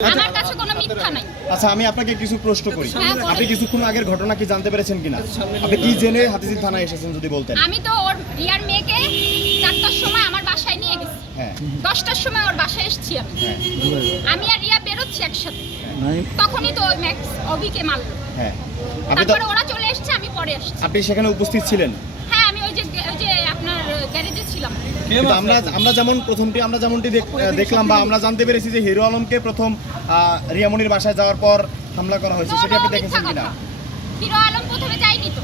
আমার কাছে কোনো মিথ্যা নাই। আচ্ছা আমি আপনাকে কিছু প্রশ্ন করি। হ্যাঁ, বলেন। আপনি কিছুক্ষণ আগের ঘটনা কি জানতে পেরেছেন কিনা? আপনি কি জেনে হাতিঝিল থানায় এসেছেন যদি বলতেন? আমি তো ওর রিয়ার মেয়েকে 4টার সময় আমার বাসায় নিয়ে গেছি। হ্যাঁ 10টার সময় ওর বাসায় এসেছি আমি। হ্যাঁ আমি আর রিয়া বেরোচ্ছি একসাথে। নাই তখনই তো ওই ম্যাক্স অভিকে মারলো। হ্যাঁ আপনি তো তারপরে ওরা চলে এসেছে, আমি পরে আসছি। আপনি সেখানে উপস্থিত ছিলেন? হ্যাঁ, আমি ওই যে আপনার গ্যারেজে ছিলাম। কিন্তু আমরা যেমনটি দেখলাম বা আমরা জানতে পেরেছি যে হিরো আলমকে প্রথম রিয়ামনির বাসায় যাওয়ার পর হামলা করা হয়েছে, সেটা আপনি দেখেছেন কিনা? হিরো আলম প্রথমে যায়নি তো,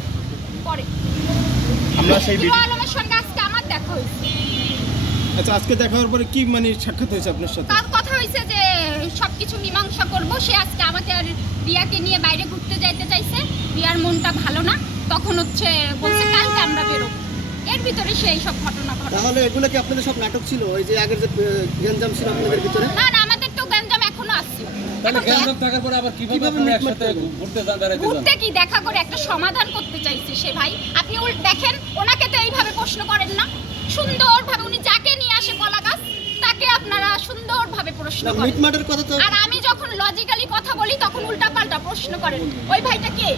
পরে আমরা সেই হিরো আলমের সঙ্গে আজকে আমার দেখা হয়েছে। আচ্ছা, আজকে দেখা হওয়ার পরে কি মানে সাক্ষাৎ হয়েছে আপনার সাথে? তার কথা হয়েছে যে সবকিছু মীমাংসা করব। সে আজকে আমাকে আর রিয়াকে নিয়ে বাইরে ঘুরতে যাইতে চাইছে। রিয়ার মনটা ভালো না, তখন হচ্ছে বলছে কালকে আমরা বেরোবো। এর ভিতরে সেই সব ঘটনা ঘটে। তাহলে এগুলো কি আপনাদের সব নাটক ছিল? ওই যে আগের যে গেঞ্জাম ছিল আপনাদের ভিতরে? না না, আমাদের তো গ্যাঞ্জাম এখনো আছে। তাহলে গ্যাঞ্জাম থাকার পরে আবার কিভাবে আপনারা একসাথে ঘুরতে যান, বেড়াতে যান? ঘুরতে কি দেখা করে একটা সমাধান করতে চাইছে সে ভাই। আপনি দেখেন ওনাকে তো এইভাবে প্রশ্ন করেন না, সুন্দরভাবে উনি যাকে নিয়ে আসে কলা গাছ তাকে আপনারা সুন্দরভাবে প্রশ্ন না, করেন। মিটমাটের কথা তো আর আমি যখন লজিক্যালি কথা বলি তখন উল্টাপাল্টা প্রশ্ন করেন। ওই ভাইটা কে,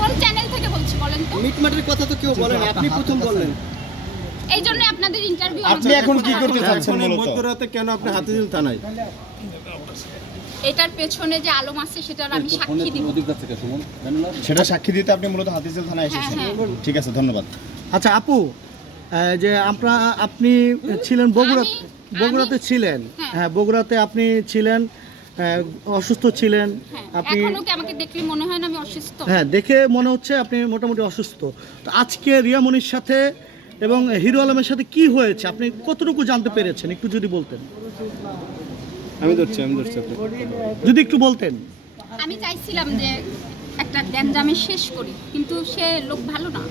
কোন চ্যানেল থেকে বলছি বলেন তো? মিটমাটের কথা তো কেউ বলেন, আপনি প্রথম বললেন। এই জন্য আপনাদের ইন্টারভিউ আপনি এখন কি করতে চাচ্ছেন এখন এই মূলত? মধ্যরাতে কেন আপনি হাতিঝিল থানায়? এটার পেছনে যে আলম আছে সেটার আমি একটু সাক্ষী ফোনের দিব। অধিকার থেকে শুনুন, জানেন না? সেটা সাক্ষী দিতে আপনি মূলত হাতিঝিল থানায় এসেছেন? হ্যাঁ। ঠিক আছে, ধন্যবাদ। আচ্ছা আপু, যে আপনি ছিলেন আমি- বগুড়াতে ছিলেন। হ্যাঁ। হ্যাঁ, বগুড়াতে আপনি ছিলেন, অসুস্থ ছিলেন হ্যাঁ, আপনি। এখনো কি আমাকে দেখলে মনে হয় না আমি অসুস্থ? হ্যাঁ, দেখে মনে হচ্ছে আপনি মোটামুটি অসুস্থ। তো আজকে রিয়ামনির সাথে এবং হিরো আলমের সাথে কি হয়েছে আপনি কতটুকু জানতে পেরেছেন, একটু যদি বলতেন। আমি ধরছি আপনি। যদি একটু বলতেন। আমি চাইছিলাম যে একটা গ্যাঞ্জামে শেষ করি, কিন্তু সে লোক ভালো না,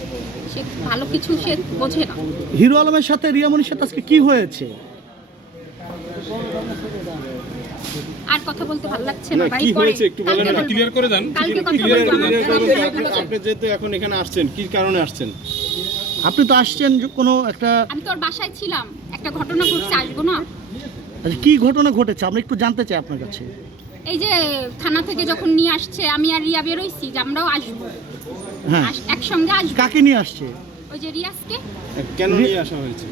সে ভালো কিছু সে বোঝে না। হিরো আলমের সাথে রিয়ামনির সাথে আজকে কি হয়েছে? আর কথা বলতে ভালো লাগছে না না, ভাই। কি পরে হয়েছে একটু বলেন না। ক্লিয়ার করে দেন। কালকে কথা ক্লিয়ার বলবো। আপনি যেহেতু এখন এখানে আসছেন, কি কারণে আসছেন? আপনি তো আসছেন যে কোনো একটা, আমি তো ওর বাসায় ছিলাম, একটা ঘটনা ঘটছে, আসবো না? আচ্ছা, কি ঘটনা ঘটেছে আমরা একটু জানতে চাই আপনার কাছে। এই যে থানা থেকে যখন নিয়ে আসছে, আমি আর রিয়া বেরোইছি যে আমরাও আসবো, হ্যাঁ, একসঙ্গে আসবো। কাকে নিয়ে আসছে? ওই যে রিয়াজকে কেন নিয়ে আসা হয়েছে?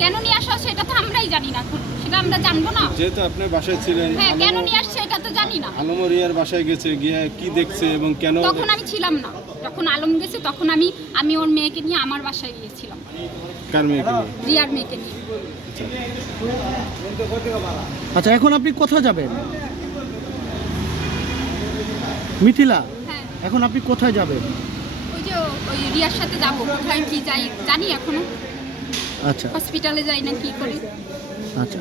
কেন নিয়ে আসা সেটা তো আমরাই জানি না, এখন সেটা আমরা জানবো না। যেহেতু আপনি বাসায় ছিলেন, হ্যাঁ, কেন নিয়ে আসছে এটা তো জানি না। আলম রিয়ার বাসায় গেছে, গিয়ে কি দেখছে এবং কেন? তখন আমি ছিলাম না, যখন আলম গেছে তখন আমি ওর মেয়েকে নিয়ে আমার বাসায় গিয়েছিলাম, কার মেয়েকে নিয়ে? রিয়ার মেয়েকে নিয়ে। আচ্ছা, এখন আপনি কোথায় যাবেন? মিথিলা, হ্যাঁ, এখন আপনি কোথায় যাবেন? ওই যে ওই রিয়ার সাথে যাবো, কোথায় কি যাই জানি এখনো, আচ্ছা হসপিটালে যাই না কি করি। আচ্ছা